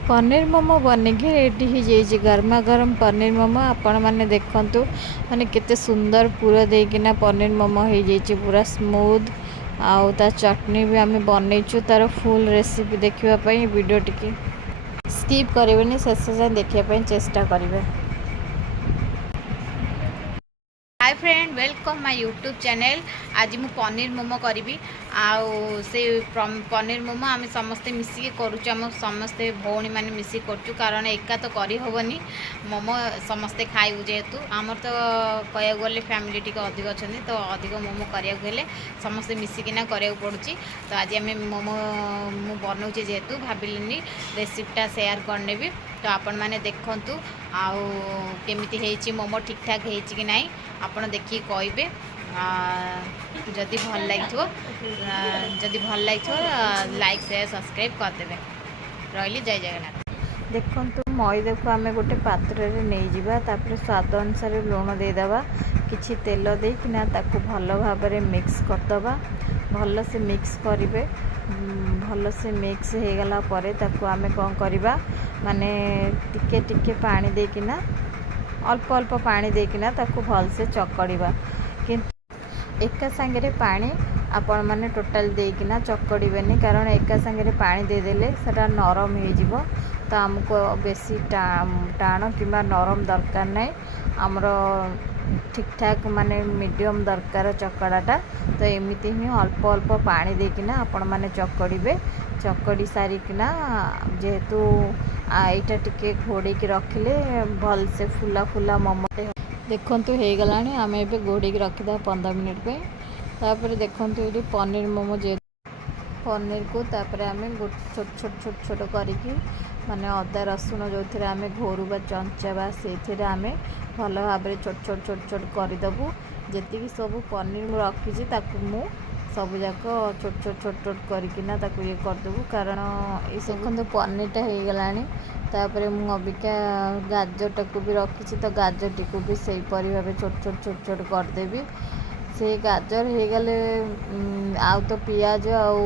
Paneer momo बनिकी ready हो जाइए गरमा गरम पनीर मोमो आपण मैंने देखु माने केते सुंदर पूरा देकिना पनीर मोमो हो जाइए पूरा स्मूथ आउ ता चटनी भी आम बनईचु तार फुल रेसिपी देखापी वीडियो टी स्किप करेंगे शेष जाए देखापी चेष्टा करेंगे। Hi friend welcome my YouTube channel. आज मु पनीर मोमो करी आउ से पनीर मोमो आम समस्ते मिसिक करुँ समस्ते भौणी मैंने मिसिक करुँ कारण एका तो करी होबनी मोमो समस्ते खाइबू जेहेतु आमर तो कह गले फैमिली टी अधिक अच्छा तो अधिक मोमो कराया समस्ते मिसिकिना कराया पड़ुची। तो आज आम मोमो मु बनाऊे जेहेतु भाविली रेसिपीटा सेयार करने भी तो आपण मैंने देखंतु आउ केमिति हेची मोमो ठीक ठाक हेची कि नहीं आपण देखिए कहे जदि भल लगे जदि भल लगे लाइक शेयर सब्सक्राइब करदे रही जय जगन्नाथ। देखंतु मैदा को आम गोटे पात्र रे नहीं जावा तापर स्वाद अनुसार लुण देदेबा किछि तेल देकिना ताकू भल भाव मिक्स करदबा भल से मिक्स करेंगे भल से मिक्स हो गला परे ताकू आमे कौन करवा माने टिके टिके पानी देकिना अल्प अल्प पानी देकिना ताकू भल से चकड़वा किंतु एका सांगे पानी आपण माने टोटाल देकिना चकड़बेनी कारण एका सांगे पानी देदेले सेटा नरम हो तो आमको बेसी टाण कि नरम दरकार नहीं आमर ठीक ठाक माने मीडियम दरकार चकड़ाटा तो एमती ही अल्प अल्प पानी देकिना आपण माने चकड़े चकड़ी सारिकिना जेहेतु एटा टिके घोड़े रखिले भल से फुला फुला मोमोटे देखंतु हो गलानी आम ए घोड़े रखीदा 15 मिनट पे तापर देखंतु ये पनीर मोमो जे पनीर को तापर आम छोट छोट छोट छोट करिकी माने अदा रसुण जो थे आम घोरुबा चंचाबा से आम भल भाव छोट छोट छोट छोट करदेबू जी सब पनीर रखी मु सब जाक छोट छोट छोट छोट करकिना ताकू ये करदेबू कारण ये देखो पनीरटा हो गलानी तापर मु अबिका गाजरटा को भी रखी तो गाजर टी को भी सही परी भाव छोट छोट छोट छोट करदेवी से गाजर हो गले आउ तो पियाज आउ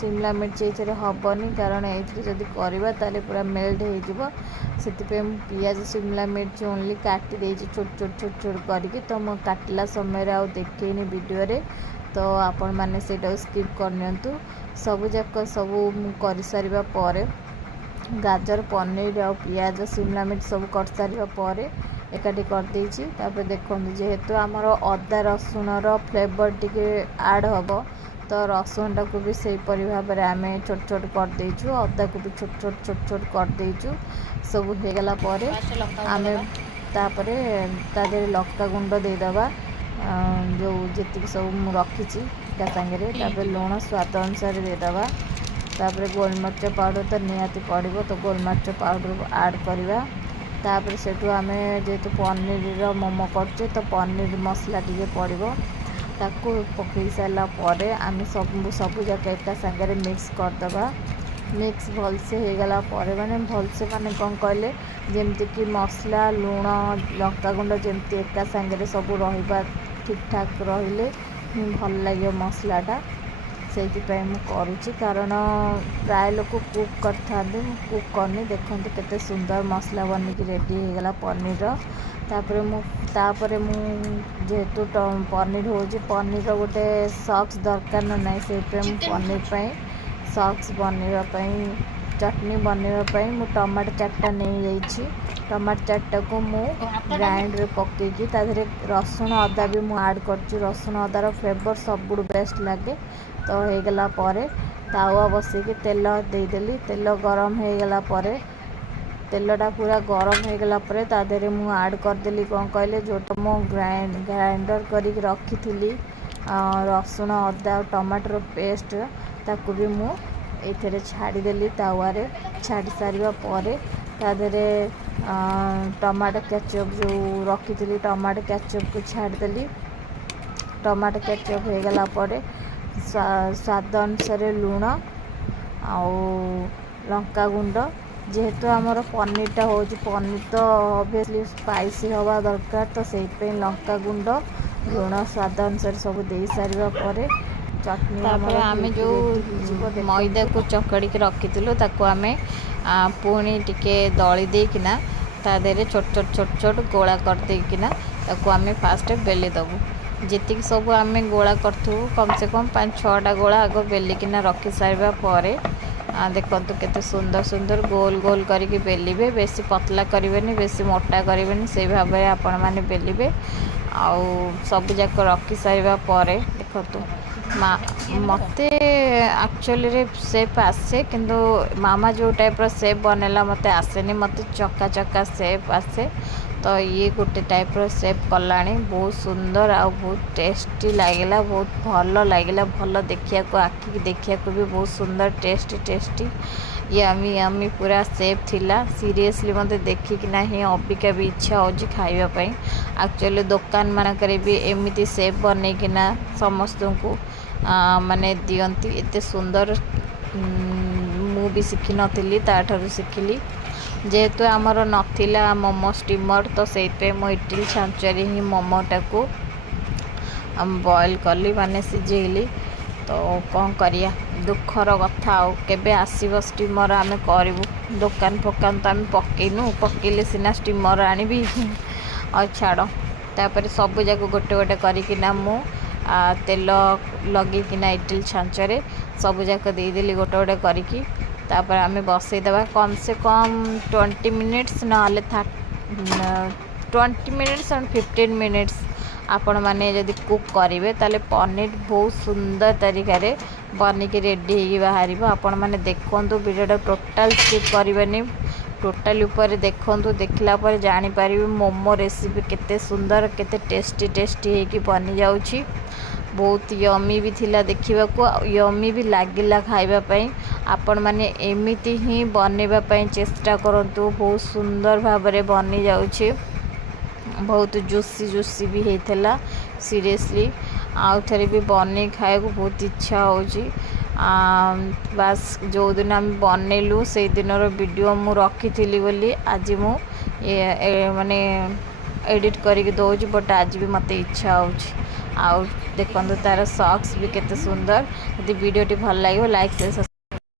शिमला मिर्च ये हेनी कारण ये जदि करवा ताले पूरा मेल्ट हो से पियाज शिमला मिर्च ओनली काटी देछि छोट छोट छोट छोट करके तो मो काटला समय आउ देखेनी वीडियो रे तो आपण माने सेटा स्किप करनियंतु सब जाक सब कर सारिबा परे गाजर पनीर आ पियाज शिमला मिर्च सब कर सारिबा परे एकाठी कर देछि तापर देखंतु जेहेतु आमर अदा रसुणर फ्लेवर टिके ऐड हबो तो रसुण टाक भी सही परि भाव में आम छोट छोट कर देछु अदा को भी छोट छोट छोट छोट कर देछु सब हो गला परे आम तापरे तादे लक्का गुंड देदेबा जो जी सब रखी सांगे तापर लुण स्वाद अनुसार देदेबा तापर गोलमरिच पाउडर तो निहाती पड़ो तो गोलमरिच पाउडर ऐड करवा तापर सेठू आम जेहेतु पनीर मोमो करचे तो पनीर मसला टी पड़ो ताकू पकई सारा पर आम सब जाक एका सांगे मिक्स करदबा मिक्स भल से हो गला पर माने भल से माने कौन कहले जमती कि मसला लुण लंका गुंड जमती एका सांगे सब रहा ठीक ठाक रहिले भल लगे मसलाटा से मुझे कारण प्राय लोग कुक करते कुक करनी देखते केते सुंदर मसला बनिकी रेडी हो गला पनीर तापर मु जेहेतु पनीर हो पनीर गोटे सॉक्स दरकार ना से पनीर सॉक्स बनवाई चटनी बनवाई मु टमाटो चार्टा नहीं जाइए टमाटो चार्टा को मु ग्राइंडर पकईकी ताधरे रसुण अदा भी मु ऐड कर रसुण अदार फ्लेवर सब बेस्ट लगे तो हो गला परे तावा बसैकी तेल देदेली तेल गरम हो गला परे तेलटा पूरा गरम हो गला परे ताधरे मु ऐड करदेली कौन कहले जोटा मो ग्राइंडर करी रखी थी रसुण अदा टमाटर पेस्ट ताकू भी मु एथे छाड़देली तावारे छाड़ी सारिबा परे ताधरे टमाटो केचप जो रखी थी टमाटो केचप को छाड़देली टमाटो केचप हो गला परे स्वाद अनुसार लुण आउ लंका गुंड जेहेतु आमर पनीरटा हो पनीर तो ऑब्वियसली स्पाइसी हवा दरकार तो से लंका गुंड लुण स्वाद अनुसार सब दे सारिबा परे चटनी आम जो मैदा को चकड़ी के रखी ताको आम पुणी टिके दली देकिना ता देहरे छोट छोट छोट छोट गोला कर देकिना ताको आमे फास्ट बेली दबु। जेतिक सब आमे गोला करथु कम से कम 5-6टा गोला आग बेलिकिना रखी सारिबा परे देखंतु केते सुंदर सुंदर गोल गोल करके बेलिबे। बेसी पतला करिवेनी बेसी मोटा करिवेनी से भाबरे आपण माने बेलिबे। आउ सब जाक रखी सारिबा परे देखंतु मते एक्चुअली रे शेप आसे किंतु मामा जो टाइप रो शेप बनेला मते आसेनी। मते चक्का चक्का शेप आसे तो ये गोटे टाइप रो शेप कलाणी बहुत सुंदर आ बहुत टेस्टी लागला बहुत भल लागला भल देखिया को आखि की देखिया को भी बहुत सुंदर टेस्टी टेस्टी यमी यमी पूरा शेप थिला। सीरियसली मते देखि कि नाही अबिका भी इच्छा होजी खाइबा पई। एक्चुअली दुकान मानकरे भी एमिति शेप बनै किना समस्त को माने दियंती एते सुंदर मु भी शिखी नथिली ताठारु शिखिली। जेहेतु आमर नथिला मोमो स्टीमर तो से मो इडली छांचरे ही मोमोटा को बॉयल कली माने सिझेली। तो कौन करिया दुखर कथा केबे आसीबो स्टीमर आमे करबू दुकान फोकान तो आमे पकेनु पकेले सिना स्टीमर आनिबी और छाड़ तापर सब जाक गोटे गोटे करिकिना मु तेल लगिकिना इडली छांचरे सब जाक देदेली गोटे गोटे करिकी तापर आमे बसई देबा कम से कम 20 मिनिट्स नहले 20 मिनिट्स एंड 15 मिनिट्स आपण माने जदि कुक करेंगे ताले पनीर बहुत सुंदर तरीका रे बनिकी रेडी होगी बाहर। आपण माने देखंतु वीडियो टोटल स्किप करबेनी टोटल ऊपर देखंतु देखला पर जानि परिबे मोमो रेसिपी केते सुंदर केते टेस्टी टेस्टी होगी बनी जाउची। बहुत यमी भी थिला देखिबा को यमी भी लागिला खाइबा पई। आपण माने एमिति ही बनेबा पई चेष्टा करंतु बहुत सुंदर भाबरे बनी जाउची। बहुत जूसी जूसी भी होता सीरियसली आउ थे भी बन खाया को बहुत इच्छा होची। बास जो दिन आम बनैलु से दिन वीडियो मु रखी थी बोली आज मु माने एडिट करके दौच बट आज भी मत इच्छा होची। आउ देखो तार सॉक्स भी केते सुंदर। यदि वीडियो भल लगे लाइक